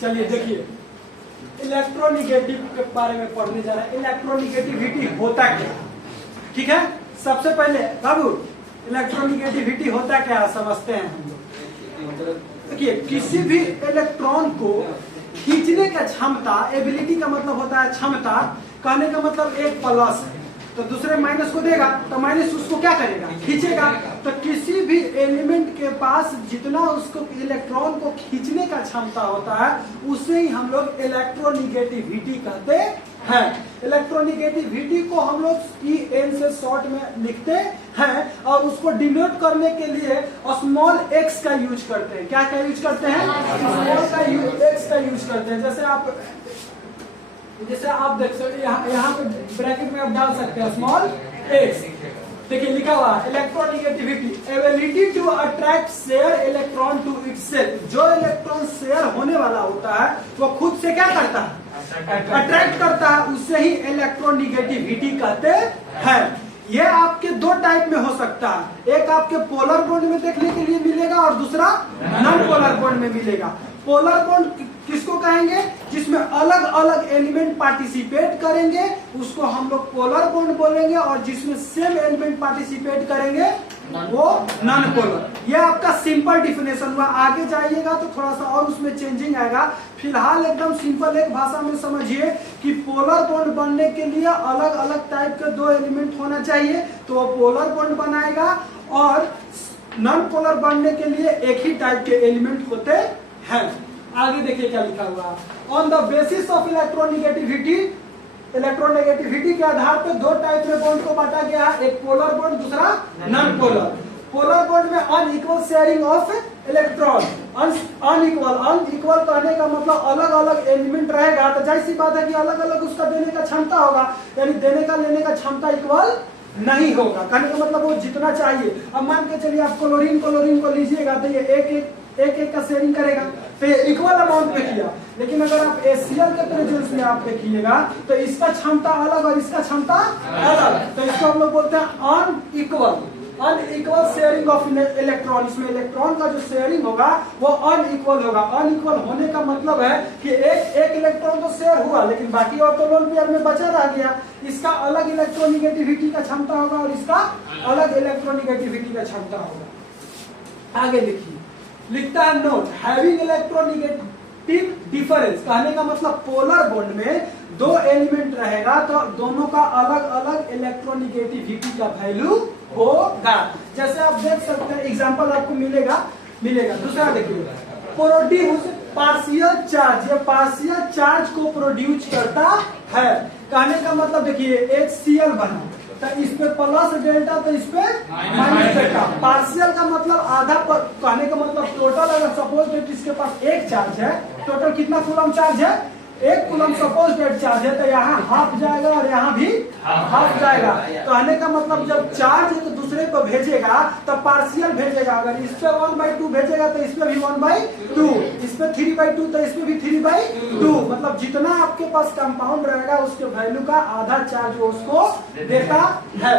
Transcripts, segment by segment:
चलिए देखिए, इलेक्ट्रोनिगेटिव के बारे में पढ़ने जा रहे हैं। इलेक्ट्रोनिगेटिविटी होता क्या, ठीक है। सबसे पहले बाबू इलेक्ट्रोनिगेटिविटी होता क्या समझते हैं हम लोग। देखिए, किसी भी इलेक्ट्रॉन को खींचने का क्षमता, एबिलिटी का मतलब होता है क्षमता, कहने का मतलब एक प्लस है तो दूसरे माइनस को देगा तो माइनस उसको क्या करेगा, खींचेगा। तो किसी भी एलिमेंट के पास जितना उसको इलेक्ट्रॉन को खींचने का क्षमता होता है उसे ही हम लोग इलेक्ट्रोनिगेटिविटी कहते हैं। इलेक्ट्रोनिगेटिविटी को हम लोग EN से शॉर्ट में लिखते हैं और उसको डिनोट करने के लिए स्मॉल x का यूज करते हैं। क्या का यूज करते हैं, स्मॉल का x का यूज करते हैं। जैसे आप देख सकते हैं यहाँ पे ब्रैकेट में आप डाल सकते हैं स्मॉल x। देखिए लिखा हुआ electronegativity, ability to attract share electron to itself. जो इलेक्ट्रॉन शेयर होने वाला होता है वो खुद से क्या करता है, अट्रैक्ट करता है, उससे ही इलेक्ट्रोनिगेटिविटी कहते हैं। ये आपके दो टाइप में हो सकता है, एक आपके पोलर बॉन्ड में देखने के लिए मिलेगा और दूसरा नॉन पोलर बॉन्ड में मिलेगा। पोलर बॉन्ड किसको कहेंगे, जिसमें अलग अलग एलिमेंट पार्टिसिपेट करेंगे उसको हम लोग पोलर बॉन्ड बोलेंगे, और जिसमें सेम एलिमेंट पार्टिसिपेट करेंगे वो नॉन पोलर। ये आपका सिंपल डिफिनेशन हुआ। आगे जाइएगा तो थोड़ा सा और उसमें चेंजिंग आएगा। फिलहाल एकदम सिंपल एक भाषा में समझिए कि पोलर बॉन्ड बनने के लिए अलग अलग टाइप के दो एलिमेंट होना चाहिए तो वो पोलर बॉन्ड बनाएगा, और नॉन पोलर बनने के लिए एक ही टाइप के एलिमेंट होते हैं। आगे देखिए क्या लिखा हुआ, on the basis of electronegativity, electronegativity के आधार पर दो टाइप में बॉन्ड को बांटा गया है, एक पोलर बॉन्ड दूसरा नॉन पोलर। पोलर बॉन्ड में unequal sharing of electron, unequal कहने का मतलब अलग अलग एलिमेंट रहेगा तो जाहिर सी बात है कि अलग अलग उसका देने का क्षमता होगा, यानी देने का लेने का क्षमता इक्वल नहीं होगा। कहने का मतलब वो जितना चाहिए, अब मान के चलिए आप क्लोरीन को लीजिएगा तो ये एक का शेयरिंग करेगा तो ये इक्वल अमाउंट पे किया। लेकिन अगर आप HCl के प्रेजेंस में आप देखिएगा तो इसका क्षमता अलग और इसका क्षमता अलग, तो इसको हम लोग बोलते हैं अनइक्वल शेयरिंग ऑफ इलेक्ट्रॉन। इसमें इलेक्ट्रॉन का जो शेयरिंग होगा वो अनइक्वल होगा। अनइक्वल होने का मतलब है कि एक इलेक्ट्रॉन तो शेयर हुआ लेकिन बाकी और तो लोन पेयर में बचा रह गया। इसका अलग इलेक्ट्रोनिगेटिविटी का क्षमता होगा और इसका अलग इलेक्ट्रोनिगेटिविटी का क्षमता होगा। आगे देखिए, लिखता है नोट, हैविंग इलेक्ट्रोनिगेटिव डिफरेंस, कहने का मतलब पोलर बॉन्ड में दो एलिमेंट रहेगा तो दोनों का अलग अलग इलेक्ट्रोनिगेटिविटी का वैल्यू होगा। जैसे आप देख सकते हैं एग्जांपल आपको मिलेगा। दूसरा देखिए, प्रोड्यूस पार्शियल चार्ज, ये पार्शियल चार्ज को प्रोड्यूस करता है। कहने का मतलब देखिए एक Cl बना तो इस पे प्लस डेल्टा तो इस पे माइनस डेल्टा। पार्शियल का मतलब आधा कहने का मतलब टोटल, अगर सपोज डेट इसके पास एक चार्ज है, टोटल कितना कूलम चार्ज है, एक कूलम सपोज डेट चार्ज है तो यहाँ हाफ जाएगा और यहाँ भी हाफ जाएगा। कहने का मतलब जब चार्ज तो दूसरे को भेजेगा तो पार्शियल भेजेगा। अगर इस पे 1/2 भेजेगा तो इस पे भी 1/2, इस पे 3/2 तो इस पे भी 3/2। मतलब जितना आपके पास कंपाउंड रहेगा उसके वैल्यू का आधा चार्ज वो उसको देता है।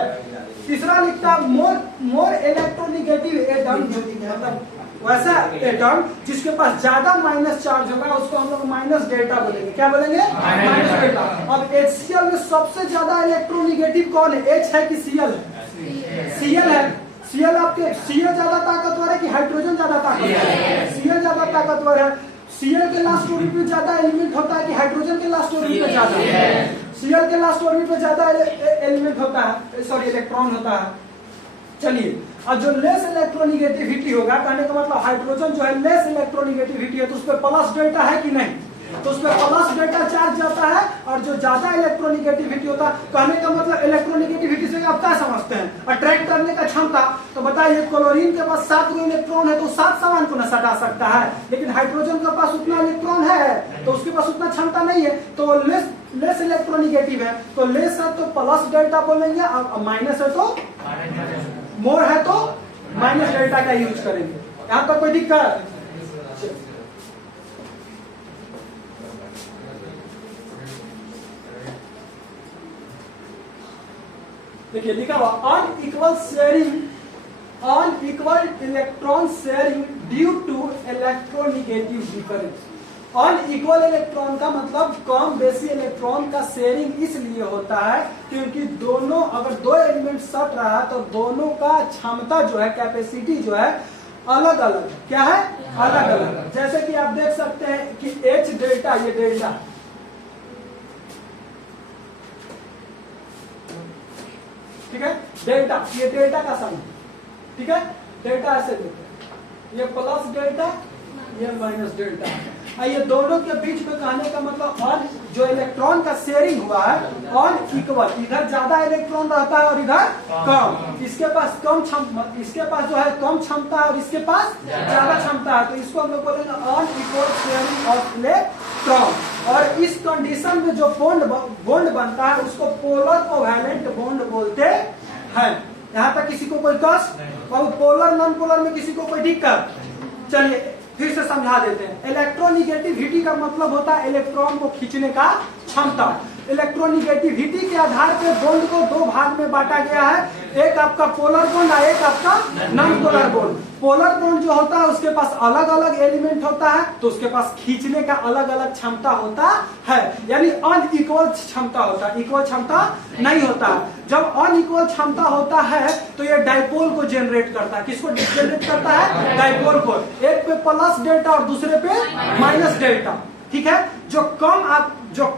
तीसरा लिखता मोर इलेक्ट्रोनिगेटिव एटम, मतलब वैसा एटम जिसके पास ज्यादा माइनस चार्ज होगा उसको हम लोग माइनस डेल्टा बोलेंगे। क्या बोलेंगे, माइनस डेल्टा। अब HCl में सबसे ज्यादा इलेक्ट्रोनिगेटिव कौन है, H है कि Cl है? Cl है। Cl आपके Cl ज्यादा ताकतवर है कि हाइड्रोजन ज्यादा ताकतवर है? Cl ज्यादा ताकतवर है। Cl के लास्ट ऑर्बिट में ज्यादा एलिमेंट होता है कि हाइड्रोजन के लास्ट ऑर्बिट में ज्यादा? Cl के लास्ट ऑर्बिट में ज्यादा एलिमेंट होता है, सॉरी इलेक्ट्रॉन होता है। चलिए, और जो लेस इलेक्ट्रोनिगेटिविटी होगा, कहने का मतलब हाइड्रोजन जो है लेस इलेक्ट्रोनिगेटिविटी है तो उस पर प्लस डेल्टा है कि नहीं, तो उस पर प्लस डेल्टा चार्ज जाता है। और जो ज्यादा इलेक्ट्रोनिगेटिविटी होता है, कहने का मतलब इलेक्ट्रोनिगेटिविटी से आप क्या समझते हैं, अट्रैक्ट करने का क्षमता। तो बताइए क्लोरीन के पास 7 गो इलेक्ट्रॉन है तो 7 सामान को न सटा सकता है, लेकिन हाइड्रोजन के पास उतना इलेक्ट्रॉन है तो उसके पास उतना क्षमता नहीं है, तो लेस इलेक्ट्रोनिगेटिव है। तो लेस है तो प्लस डेल्टा बोलेंगे, और माइनस है तो मोर है तो माइनस डेल्टा का यूज करेंगे। यहाँ पर कोई दिक्कत? देखिए लिखा हुआ unequal sharing, unequal electron sharing due to electronegative difference. Unequal electron का मतलब कम बेसी इलेक्ट्रॉन का शेयरिंग इसलिए होता है क्योंकि दोनों, अगर दो एलिमेंट सट रहा है तो दोनों का क्षमता जो है, कैपेसिटी जो है अलग अलग, क्या है, अलग अलग। जैसे कि आप देख सकते हैं कि H डेल्टा, ये डेल्टा, ठीक है, डेल्टा, ये डेल्टा का सम, ठीक है, डेल्टा ऐसे देते हैं, ये प्लस डेल्टा, ये माइनस डेल्टा। ये दोनों के बीच में कहने का मतलब ऑन जो इलेक्ट्रॉन का शेयरिंग हुआ है ऑन इक्वल, इधर ज्यादा इलेक्ट्रॉन रहता है और इधर कम, इसके पास कम क्षमता, इसके पास जो है कम क्षमता है और इसके पास ज्यादा क्षमता है, तो इसको हम लोग बोलेंगे on equal sharing of electron. और इस कंडीशन में जो बॉन्ड बनता है उसको पोलर कोवैलेंट बॉन्ड बोलते हैं। यहाँ तक किसी को कोई कष्ट, और पोलर नॉन पोलर में किसी को कोई दिक्कत? चलिए फिर से समझा देते हैं। इलेक्ट्रोनिगेटिविटी का मतलब होता है इलेक्ट्रॉन को खींचने का क्षमता। इलेक्ट्रोनिगेटिविटी के आधार पर बॉन्ड को दो भाग में बांटा गया है, एक आपका पोलर बॉन्ड और एक आपका non polar bond. Polar bond जो होता है उसके पास अलग अलग एलिमेंट होता है तो उसके पास खींचने का अलग अलग क्षमता होता है, यानी अनइक्वल क्षमता होता है, इक्वल क्षमता नहीं होता है। जब अनइक्वल क्षमता होता है तो ये डाइपोल को जनरेट करता है। किसको जनरेट करता है? डाइपोल को। एक पे प्लस डेल्टा और दूसरे पे माइनस डेल्टा, ठीक है। जो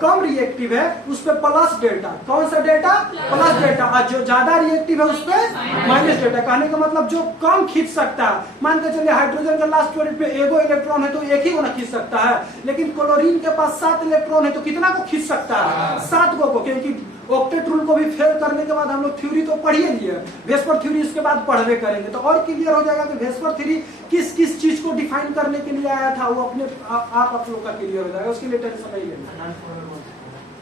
कम रिएक्टिव है उस पे प्लस डेल्टा, कौन सा डेल्टा? Plus delta. और जो ज्यादा रिएक्टिव है उस पे माइनस डेल्टा। कहने का मतलब जो कम खींच सकता है, मान के चलिए हाइड्रोजन के लास्ट यूनिट पे एगो इलेक्ट्रॉन है तो एक ही को ना खींच सकता है, लेकिन क्लोरीन के पास 7 इलेक्ट्रॉन है तो कितना को खींच सकता है? 7 को। क्योंकि ऑक्टेट रूल को भी फेल करने के बाद हम लोग थ्योरी तो पढ़िए लिए, वेस्पर थ्योरी इसके बाद पढ़वे करेंगे तो और क्लियर हो जाएगा कि वेस्पर थ्योरी किस किस चीज को डिफाइन करने के लिए आया था, वो अपने आप लोग का क्लियर हो जाएगा, उसके लिए टेंशन नहीं लेना,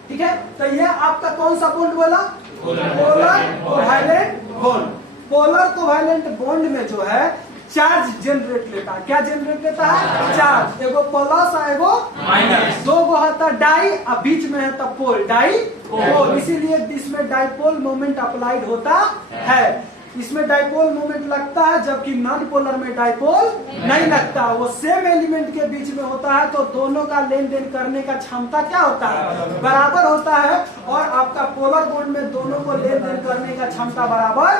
ठीक है। तो ये आपका कौन सा बॉन्ड बोला? Polar covalent bond. Polar covalent bond में जो है चार्ज जनरेट लेता है। क्या जनरेट लेता है? चार्ज। एगो प्लस और एगो माइनस, दो गो है डाई और बीच में है तब पोल, डाई पोल। इसीलिए इसमें डाइपोल मोमेंट अप्लाइड होता है। इसमें डाइपोल मोमेंट लगता है जबकि नॉन पोलर में डाइपोल नहीं लगता। वो सेम एलिमेंट के बीच में होता है तो दोनों का लेन देन करने का क्षमता क्या होता है? बराबर होता है। और आपका पोलर बॉन्ड में दोनों को लेन देन करने का क्षमता बराबर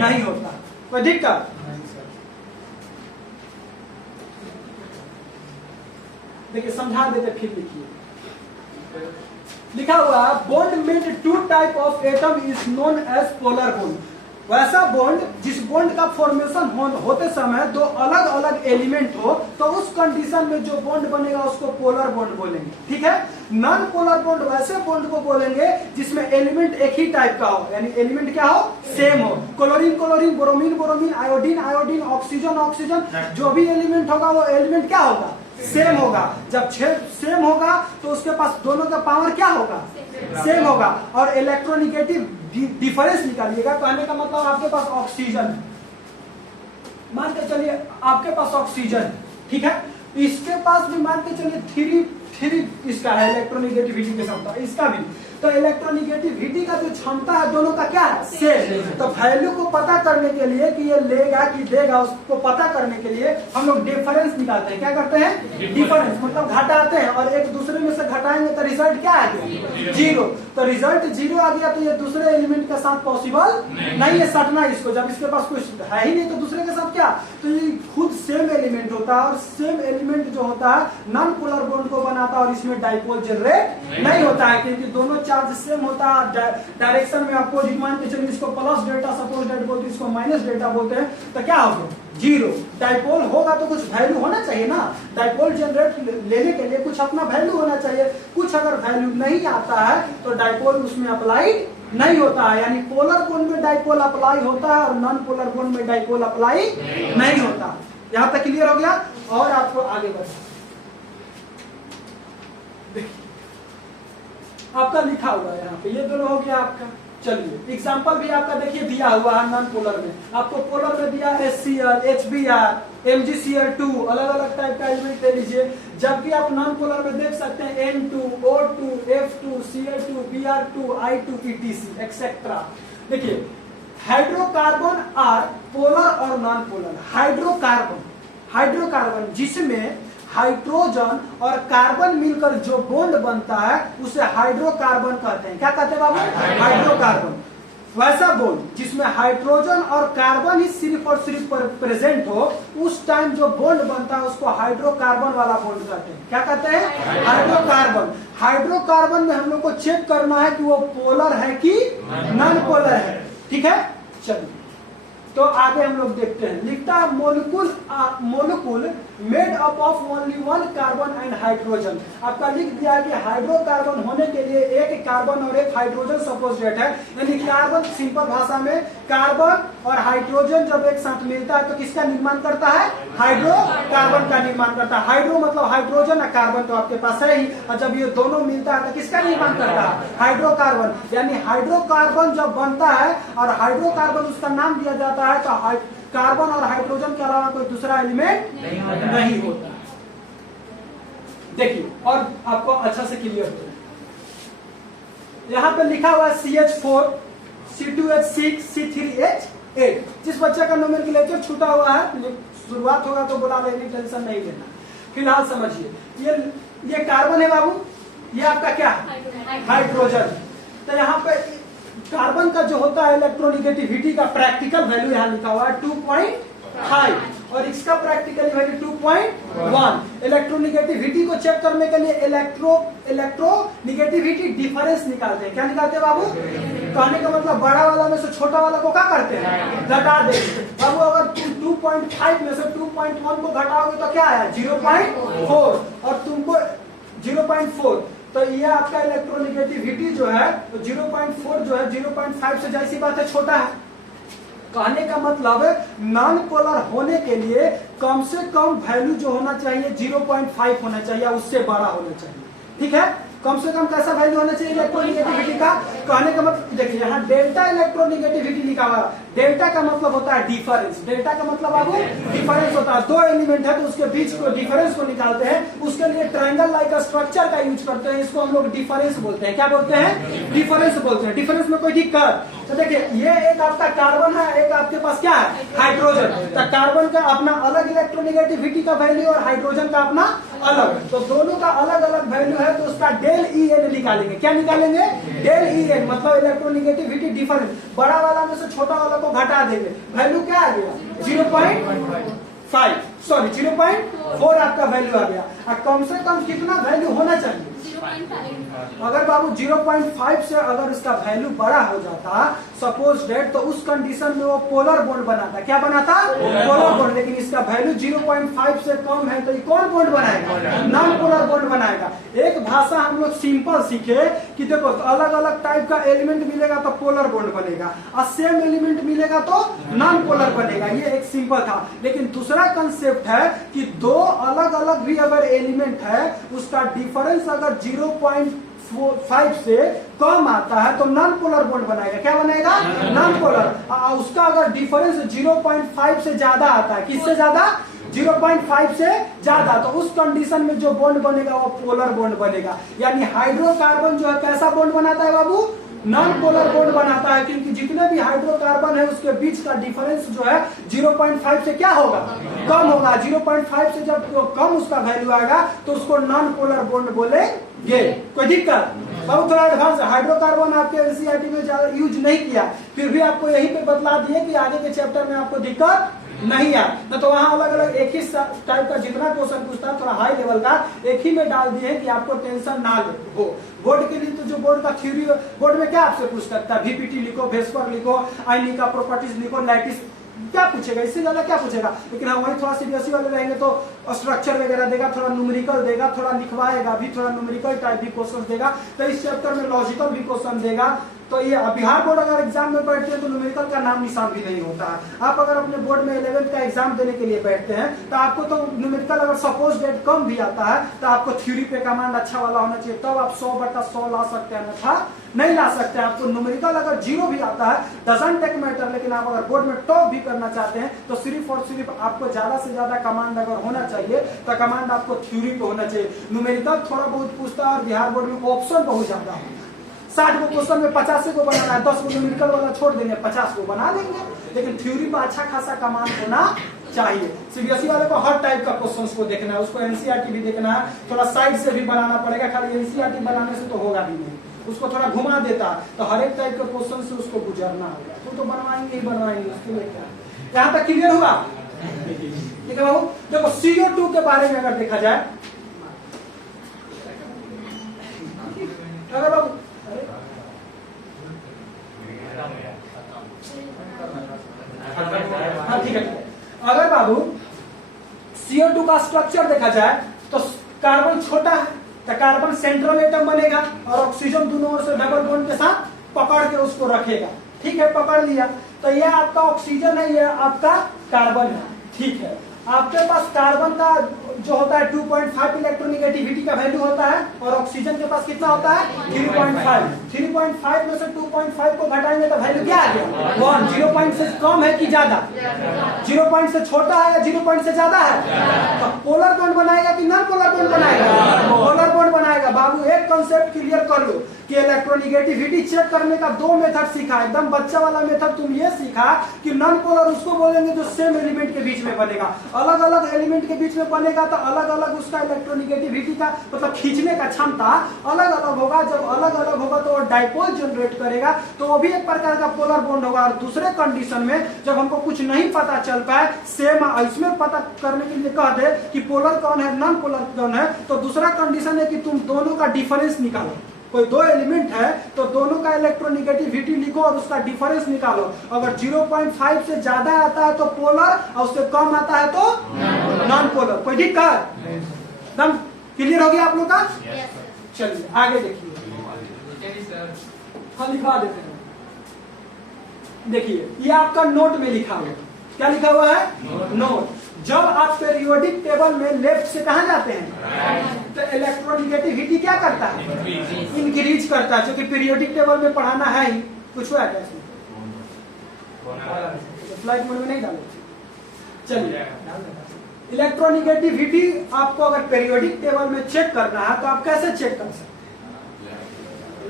नहीं होता। कोई दिक्कत? देखिए समझा देते, फिर लिखिए। लिखा हुआ bond made two type of atom is known as polar bond. वैसा बॉन्ड जिस बॉन्ड का फॉर्मेशन होते समय दो अलग अलग एलिमेंट हो तो उस कंडीशन में जो बॉन्ड बनेगा उसको पोलर बॉन्ड बोलेंगे, ठीक है। नॉन पोलर बॉन्ड वैसे बॉन्ड को बोलेंगे जिसमें एलिमेंट एक ही टाइप का हो, यानी एलिमेंट क्या हो? सेम हो। Chlorine chlorine, bromine bromine, iodine iodine, oxygen oxygen, जो भी एलिमेंट होगा वो एलिमेंट क्या होगा? सेम होगा। जब सेम होगा तो उसके पास दोनों का पावर क्या होगा? सेम होगा। और इलेक्ट्रोनिगेटिव डिफरेंस निकालिएगा। कहने का मतलब आपके पास ऑक्सीजन है, मान के चलिए आपके पास ऑक्सीजन, ठीक है, इसके पास भी मान के चलिए थ्री इसका है इलेक्ट्रोनिगेटिविटी के क्षमता, इसका भी। तो इलेक्ट्रोनिगेटिविटी का जो क्षमता है दोनों का क्या है? सेम। तो वैल्यू को पता करने के लिए कि ये लेगा कि देगा, उसको पता करने के लिए हम लोग डिफरेंस निकालते हैं। क्या करते हैं? डिफरेंस, मतलब घटाते हैं और एक दूसरे में से घटाएंगे तो रिजल्ट क्या आ गया? 0। तो रिजल्ट 0 आ गया तो ये दूसरे एलिमेंट के साथ पॉसिबल नहीं है सटना इसको, जब इसके पास कुछ है ही नहीं तो दूसरे के साथ क्या? तो ये खुद सेम एलिमेंट होता है और सेम एलिमेंट जो होता है नॉन पोलर बॉन्ड को बनाता है और इसमें डाइपोल जनरेट नहीं होता है क्योंकि दोनों चार्ज सेम होता है। डायरेक्शन में अपोजिट, मान के चलिए इसको प्लस डेल्टा सपोज डेट बोलते हैं, इसको माइनस डेल्टा बोलते हैं, तो क्या होगा? 0। डाइपोल होगा तो कुछ वैल्यू होना चाहिए ना, डाइपोल जनरेट लेने के लिए कुछ अपना वैल्यू होना चाहिए। कुछ अगर वैल्यू नहीं आता है तो डाइपोल उसमें अप्लाई नहीं होता है, यानी पोलर बॉन्ड में डाइपोल अप्लाई होता है और नॉन पोलर बॉन्ड में डाइपोल अप्लाई नहीं होता। यहां तक क्लियर हो गया? और आपको आगे बढ़ना, आपका लिखा हुआ है यहाँ पे, ये दोनों हो गया आपका। चलिए एग्जांपल भी आपका देखिए दिया हुआ है नॉन पोलर में। आपको पोलर में दिया HCl, HBr, MgCl2, अलग अलग टाइप का एलिमेंट ले लीजिए। जबकि आप नॉन पोलर में देख सकते हैं N2, O2, F2, Cl2, Br2, I2, etc etcetera. देखिए हाइड्रोकार्बन आर पोलर और नॉन पोलर। हाइड्रोकार्बन जिसमें हाइड्रोजन और कार्बन मिलकर जो बॉन्ड बनता है उसे हाइड्रोकार्बन कहते हैं। क्या कहते हैं बाबू? हाइड्रोकार्बन। वैसा बॉन्ड जिसमें हाइड्रोजन और कार्बन ही सिर्फ और सिर्फ प्रेजेंट हो, उस टाइम जो बॉन्ड बनता है उसको हाइड्रोकार्बन वाला बॉन्ड कहते हैं। क्या कहते हैं? हाइड्रोकार्बन। हाइड्रोकार्बन में हम लोग को चेक करना है कि वो पोलर है कि नॉन पोलर है। ठीक है, चलिए तो आगे हम लोग देखते हैं। लिखता है molecule made up of only one carbon and hydrogen. आपका लिख दिया है कि हाइड्रोकार्बन होने के लिए एक कार्बन और एक हाइड्रोजन सपोजिट है। यानी कार्बन, सिंपल भाषा में कार्बन और हाइड्रोजन जब एक साथ मिलता है तो किसका निर्माण करता है? हाइड्रोकार्बन का निर्माण करता है। हाइड्रो मतलब हाइड्रोजन और कार्बन तो आपके पास है ही, और जब ये दोनों मिलता है तो किसका निर्माण करता है? हाइड्रोकार्बन। यानी हाइड्रोकार्बन जब बनता है और हाइड्रोकार्बन उसका नाम दिया जाता है तो कार्बन और हाइड्रोजन के अलावा कोई दूसरा एलिमेंट नहीं होता। देखिए और आपको अच्छा से क्लियर हो जाए। यहाँ पे लिखा हुआ है CH4 C2H6 C3H8। जिस बच्चे का नोमेनक्लेचर छूटा हुआ है, शुरुआत होगा तो बुला लेनी, टेंशन नहीं लेना। फिलहाल समझिए, ये कार्बन है बाबू, ये आपका क्या है? हाइड्रोजन। तो यहाँ पे कार्बन का जो होता है इलेक्ट्रोनिगेटिविटी का प्रैक्टिकल वैल्यू यहाँ लिखा हुआ है 2.5 और इसका प्रैक्टिकल वैल्यू 2.1। इलेक्ट्रोनिगेटिविटी को चेक करने के लिए इलेक्ट्रोनिगेटिविटी डिफरेंस निकालते हैं। क्या निकालते हैं बाबू? कहने का मतलब बड़ा वाला में से छोटा वाला को क्या करते हैं? घटा देंगे। बाबू अगर तुम 2.5 में से 2.1 को घटाओगे तो क्या आया? 0.4 और तुमको 0.4, तो ये आपका इलेक्ट्रोनिगेटिविटी जो है तो 0.4 जो है 0.5 से जैसी बात है छोटा है। कहने का मतलब नॉन पोलर होने के लिए कम से कम वैल्यू जो होना चाहिए 0.5 होना चाहिए, उससे बड़ा होना चाहिए। ठीक है, कम से कम कैसा वैल्यू होना चाहिए इलेक्ट्रोनिगेटिविटी का? कहने का मतलब देखिए यहाँ डेल्टा इलेक्ट्रोनिगेटिविटी लिखा हुआ है। डेल्टा का मतलब होता है डिफरेंस। डेल्टा का मतलब आपको डिफरेंस होता है। दो एलिमेंट है तो उसके बीच को डिफरेंस को निकालते हैं, उसके लिए ट्रायंगल लाइक स्ट्रक्चर का यूज करते हैं। इसको हम लोग डिफरेंस बोलते हैं। क्या बोलते हैं? डिफरेंस बोलते हैं। डिफरेंस में कोई दिक्कत? तो देखिए ये एक आपका कार्बन है, एक आपके पास क्या है? हाइड्रोजन। तो कार्बन का अपना अलग इलेक्ट्रोनिगेटिविटी का वैल्यू और हाइड्रोजन का अपना अलग, तो दोनों का अलग अलग वैल्यू है तो उसका डेल EN निकालेंगे। क्या निकालेंगे? डेल EN मतलब इलेक्ट्रोनिगेटिविटी डिफरेंस। बड़ा वाला में से छोटा वाला को घटा देंगे, वैल्यू क्या आ गया? 0.4 आपका वैल्यू आ गया। और कम से कम कितना वैल्यू होना चाहिए? 0.5। अगर बाबू 0.5 से अगर इसका वैल्यू बड़ा हो जाता सपोज डेट, तो उस कंडीशन में वो पोलर बॉन्ड बनाता। क्या बनाता? Polar bond. लेकिन इसका वैल्यू 0.5 से कम है तो ये कौन बॉन्ड बनाएगा? नॉन पोलर बॉन्ड बनाएगा। एक भाषा हम लोग सिंपल सीखे कि देखो अलग अलग टाइप का एलिमेंट मिलेगा तो पोलर बॉन्ड बनेगा, और सेम एलिमेंट मिलेगा तो नॉन पोलर बनेगा। ये एक सिंपल था। लेकिन दूसरा कंसेप्ट है कि दो अलग अलग भी अगर एलिमेंट है उसका डिफरेंस अगर 0.5 से कम आता है तो नॉन पोलर बॉन्ड बनाएगा। क्या बनाएगा? Non polar. उसका अगर डिफरेंस 0.5 से ज्यादा आता है, किससे ज्यादा? 0.5 से ज्यादा, तो उस कंडीशन में जो बॉन्ड बनेगा वो पोलर बॉन्ड बनेगा। यानी हाइड्रोकार्बन जो है कैसा बॉन्ड बनाता है बाबू? नॉन पोलर बॉन्ड बनाता है, क्योंकि जितने भी हाइड्रोकार्बन है उसके बीच का डिफरेंस जो है 0.5 से क्या होगा? कम होगा। 0.5 से जब कम उसका वैल्यू आएगा तो उसको नॉन पोलर बॉन्ड बोलेंगे। कोई दिक्कत? बहुत थोड़ा एडवांस। हाइड्रोकार्बन आपके एनसीईआरटी में ज्यादा यूज नहीं किया, फिर भी आपको यहीं पे बतला दिए कि आगे के चैप्टर में आपको दिक्कत नहीं है। तो वहां अलग अलग एक ही टाइप का जितना क्वेश्चन पूछता है थोड़ा हाई लेवल का एक ही में डाल दिए कि आपको टेंशन ना ले हो। बोर्ड के लिए तो जो बोर्ड का थ्योरी, बोर्ड में क्या आपसे पूछ सकता है? VPT लिखो, वेस्पर लिखो, आयनी का प्रॉपर्टीज लिखो, लैटिस, क्या पूछेगा? इससे ज्यादा क्या पूछेगा? लेकिन हम वही थोड़ा सीबीएसई वाले रहेंगे तो स्ट्रक्चर वगैरह देगा, थोड़ा न्यूमेरिकल देगा, थोड़ा लिखवाएगा भी, थोड़ा न्यूमेरिकल टाइप भी क्वेश्चन देगा। तो इस चैप्टर में लॉजिकल भी क्वेश्चन देगा। तो ये बिहार बोर्ड अगर एग्जाम में बैठते हैं तो न्यूमेरिकल का नाम निशान भी नहीं होता है। आप अगर अपने बोर्ड में 11th का एग्जाम देने के लिए बैठते हैं तो आपको तो न्यूमेरिकल अगर सपोज डेट कम भी आता है तो आपको थ्योरी पे कमांड अच्छा वाला होना चाहिए, तब आप 100/100 ला सकते हैं, अन्यथा नहीं ला सकते। आपको न्यूमेरिकल अगर 0 भी आता है डजंट टेक मैटर, लेकिन आप अगर बोर्ड में टॉप भी करना चाहते हैं तो सिर्फ और सिर्फ आपको ज्यादा से ज्यादा कमांड अगर होना चाहिए तो कमांड आपको थ्योरी पे होना चाहिए। न्यूमेरिकल थोड़ा बहुत पूछता है और बिहार बोर्ड में ऑप्शन बहुत ज्यादा है। 60 को क्वेश्चन में 50 को बनाना है, 10 को न्यूमेरिकल वाला छोड़ देंगे, 50 को बना लेंगे। लेकिन थ्योरी पर अच्छा खासा कमांड होना चाहिए। सीबीएसई वाले को हर टाइप का क्वेश्चंस को देखना है, उसको एनसीईआरटी भी देखना है, थोड़ा साइड से भी बनाना पड़ेगा, खाली एनसीईआरटी बनाने से तो होगा भी नहीं, उसको थोड़ा घुमा देता तो हर एक टाइप के क्वेश्चन से उसको गुजरना होगा, तो बनवाएंगे ही बनवाएंगे, उसके लिए क्या। यहाँ तक क्लियर हुआ? ठीक है बाबू। देखो CO2 के बारे में अगर देखा जाए, अगर बाबू हाँ ठीक है, अगर बाबू CO2 का स्ट्रक्चर देखा जाए तो कार्बन छोटा है तो कार्बन सेंट्रल एटम बनेगा और ऑक्सीजन दोनों ओर से डबल बॉन्ड के साथ पकड़ के उसको रखेगा। ठीक है, पकड़ लिया तो ये आपका ऑक्सीजन है, ये आपका कार्बन है। ठीक है, आपके पास कार्बन का जो होता है 2.5 इलेक्ट्रोनिगेटिविटी का वैल्यू होता है और ऑक्सीजन के पास कितना होता है 3.5। 3.5 में से 2.5 को घटाएंगे तो वैल्यू क्या आ गया 1। 0 पॉइंट से कम है कि ज्यादा? 0 पॉइंट से छोटा है या 0 पॉइंट से ज्यादा है? तो पोलर बॉन्ड बनाएगा कि नॉन पोलर बॉन्ड बनाएगा? पोलर बॉन्ड बनाएगा। बाबू एक कॉन्सेप्ट क्लियर कर लो कि इलेक्ट्रोनिगेटिविटी चेक करने का 2 मेथड सीखा, एकदम बच्चा वाला मेथड तुम ये सीखा कि नॉन पोलर उसको बोलेंगे जो सेम एलिमेंट के बीच में बनेगा, अलग अलग एलिमेंट के बीच में बनेगा तो अलग अलग उसका इलेक्ट्रोनिगेटिविटी का मतलब खींचने का क्षमता अलग अलग होगा। जब अलग अलग होगा तो वो डाइपोल जनरेट करेगा, तो वो भी एक प्रकार का पोलर बॉन्ड होगा। और दूसरे कंडीशन में जब हमको कुछ नहीं पता चल पाए, सेम इसमें पता करने के लिए कह दे कि पोलर कौन है नॉन पोलर कौन है, तो दूसरा कंडीशन है कि तुम दोनों का डिफरेंस निकालो। कोई 2 एलिमेंट है तो दोनों का इलेक्ट्रोनिगेटिविटी लिखो और उसका डिफरेंस निकालो। अगर 0.5 से ज्यादा आता है तो पोलर और उससे कम आता है तो नॉन पोलर। कोई दिक्कत? एकदम क्लियर हो गया आप लोग का? चलिए आगे देखिए, हम लिखवा देते हैं। देखिए ये आपका नोट में लिखा हुआ है, क्या लिखा हुआ है? नोट। जब आप पेरियोडिक टेबल में लेफ्ट से कहां जाते हैं तो इलेक्ट्रोनिगेटिविटी क्या करता है? इंक्रीज करता है, क्योंकि पीरियोडिक टेबल में पढ़ाना है ही। कुछ हुआ क्या इसमें? फ्लाइट मोड में नहीं डाले। चलिए, इलेक्ट्रोनिगेटिविटी आपको अगर पीरियोडिक टेबल में चेक करना है तो आप कैसे चेक कर सकते हैं?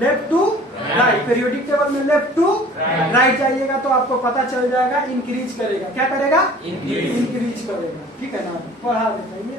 Left to right, periodic table में लेफ्ट टू राइट जाइएगा तो आपको पता चल जाएगा इंक्रीज करेगा। क्या करेगा? इंक्रीज करेगा। ठीक है ना, पढ़ा देता है।